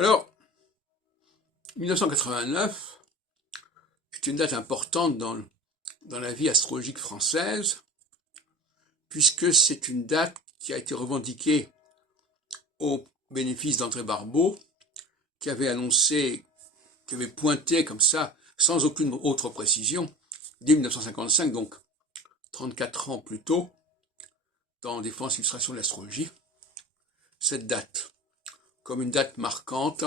Alors, 1989 est une date importante dans la vie astrologique française, puisque c'est une date qui a été revendiquée au bénéfice d'André Barbeau, qui avait annoncé, qui avait pointé comme ça, sans aucune autre précision, dès 1955, donc 34 ans plus tôt, dans Défense illustration de l'astrologie, cette date comme une date marquante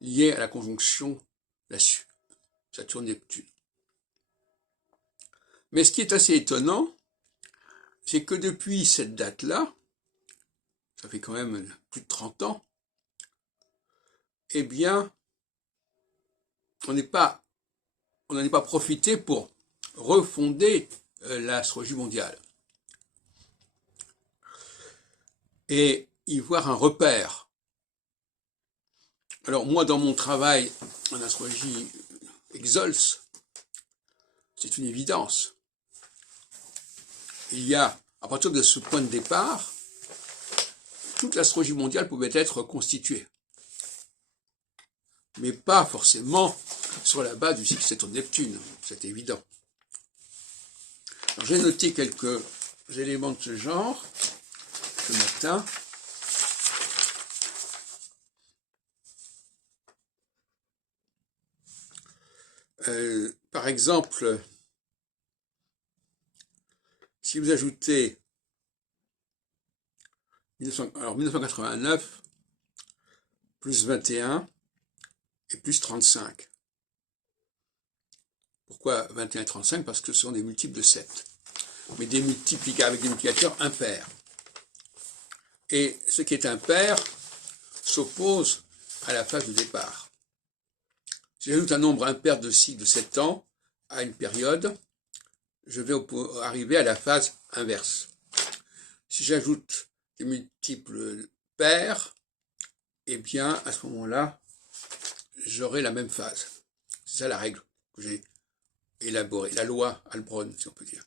liée à la conjonction Saturne-Neptune. Mais ce qui est assez étonnant, c'est que depuis cette date-là, ça fait quand même plus de 30 ans, eh bien, on n'en est pas profité pour refonder l'astrologie mondiale et y voir un repère. Alors moi, dans mon travail en astrologie exolse, c'est une évidence. Il y a, à partir de ce point de départ, toute l'astrologie mondiale pouvait être constituée. Mais pas forcément sur la base du cycle Saturne-Neptune, c'est évident. J'ai noté quelques éléments de ce genre ce matin. Par exemple, si vous ajoutez 1989 plus 21 et plus 35. Pourquoi 21 et 35? Parce que ce sont des multiples de 7, mais des multiples avec des multiplicateurs impairs. Et ce qui est impair s'oppose à la phase de départ. Si j'ajoute un nombre impair de cycles de 7 ans à une période, je vais arriver à la phase inverse. Si j'ajoute des multiples pairs, eh bien, à ce moment-là, j'aurai la même phase. C'est ça la règle que j'ai élaborée, la loi Heilbronn, si on peut dire.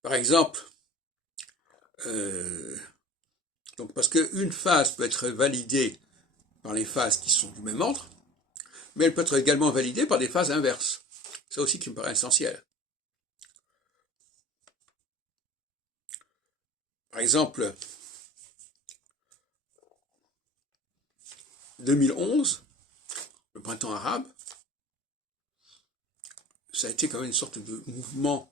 Par exemple, donc parce qu'une phase peut être validée par les phases qui sont du même ordre, mais elle peut être également validée par des phases inverses. Ça aussi qui me paraît essentiel. Par exemple, 2011, le printemps arabe, ça a été quand même une sorte de mouvement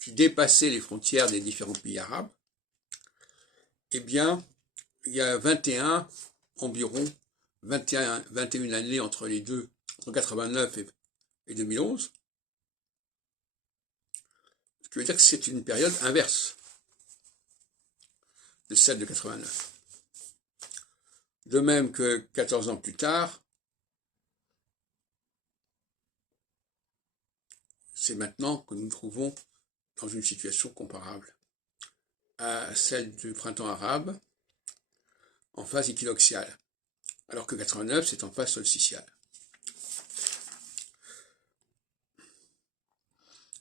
qui dépassait les frontières des différents pays arabes. Eh bien, il y a environ 21 années entre les deux, entre 89 et 2011, ce qui veut dire que c'est une période inverse de celle de 89. De même que 14 ans plus tard, c'est maintenant que nous nous trouvons dans une situation comparable à celle du printemps arabe en phase équinoxiale, alors que 89 c'est en phase solsticiale.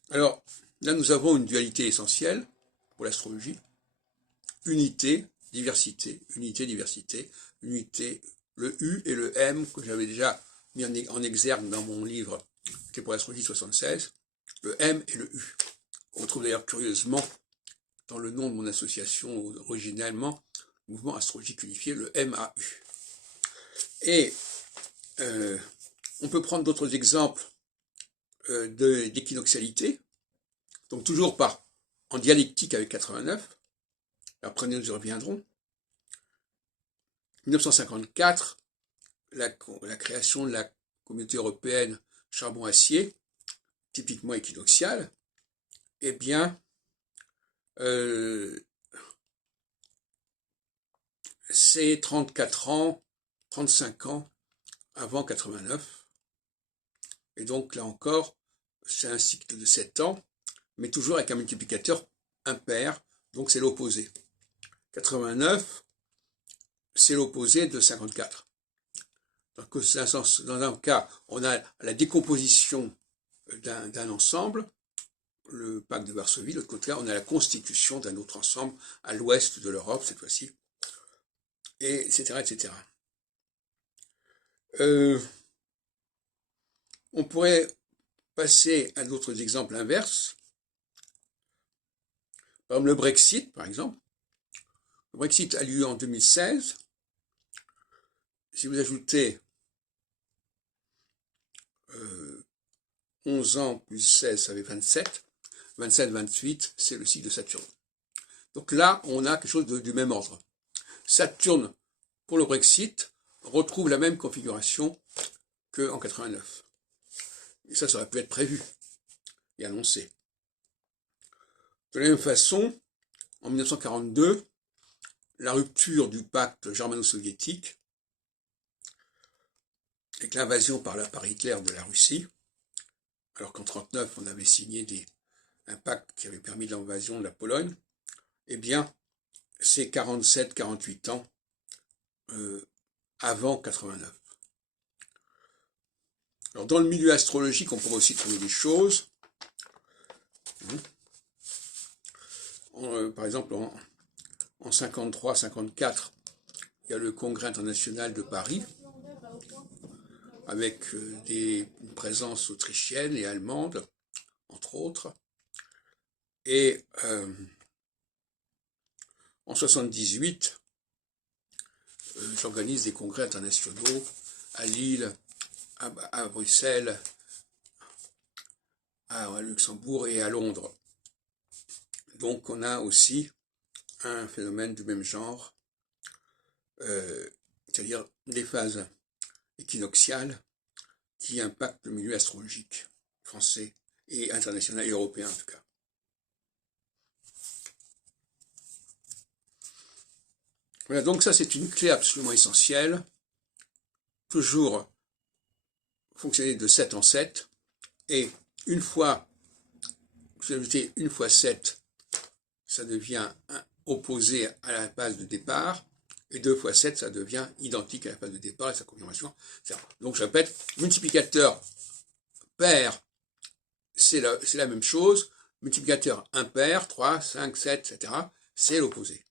Alors là nous avons une dualité essentielle pour l'astrologie, unité, diversité, unité, diversité, unité, le U et le M que j'avais déjà mis en exergue dans mon livre qui est pour l'astrologie 76, le M et le U. On trouve d'ailleurs curieusement dans le nom de mon association originellement, Mouvement Astrologique Unifié, le MAU. Et on peut prendre d'autres exemples d'équinoxialité, donc toujours en dialectique avec 89, après nous y reviendrons. 1954, la création de la communauté européenne charbon-acier, typiquement équinoxiale, eh bien, c'est 34 ans, 35 ans avant 89. Et donc, là encore, c'est un cycle de 7 ans, mais toujours avec un multiplicateur impair, donc c'est l'opposé. 89, c'est l'opposé de 54. Donc, dans un cas, on a la décomposition d'un ensemble, le pacte de Varsovie, de l'autre côté, on a la constitution d'un autre ensemble à l'ouest de l'Europe, cette fois-ci, et etc., etc. On pourrait passer à d'autres exemples inverses. Par exemple, le Brexit, par exemple. Le Brexit a lieu en 2016. Si vous ajoutez 11 ans plus 16, ça fait 27. 27, 28, c'est le cycle de Saturne. Donc là, on a quelque chose du même ordre. Saturne, pour le Brexit, retrouve la même configuration qu'en 89. Et ça aurait pu être prévu et annoncé. De la même façon, en 1942, la rupture du pacte germano-soviétique, avec l'invasion par Hitler de la Russie, alors qu'en 1939, on avait signé un pacte qui avait permis l'invasion de la Pologne, eh bien, c'est 47-48 ans avant 89. Alors, dans le milieu astrologique, on pourrait aussi trouver des choses. Par exemple, en 53-54, il y a le Congrès international de Paris, avec une présence autrichienne et allemande, entre autres. Et en 78, j'organise des congrès internationaux à Lille, à Bruxelles, à Luxembourg et à Londres. Donc on a aussi un phénomène du même genre, c'est-à-dire des phases équinoxiales qui impactent le milieu astrologique français et international et européen en tout cas. Voilà, donc ça c'est une clé absolument essentielle. Toujours fonctionner de 7 en 7. Et une fois, vous ajoutez une fois 7, ça devient opposé à la phase de départ. Et 2 fois 7, ça devient identique à la phase de départ et sa confirmation. Donc je répète, multiplicateur pair, c'est la même chose. Multiplicateur impair, 3, 5, 7, etc., c'est l'opposé.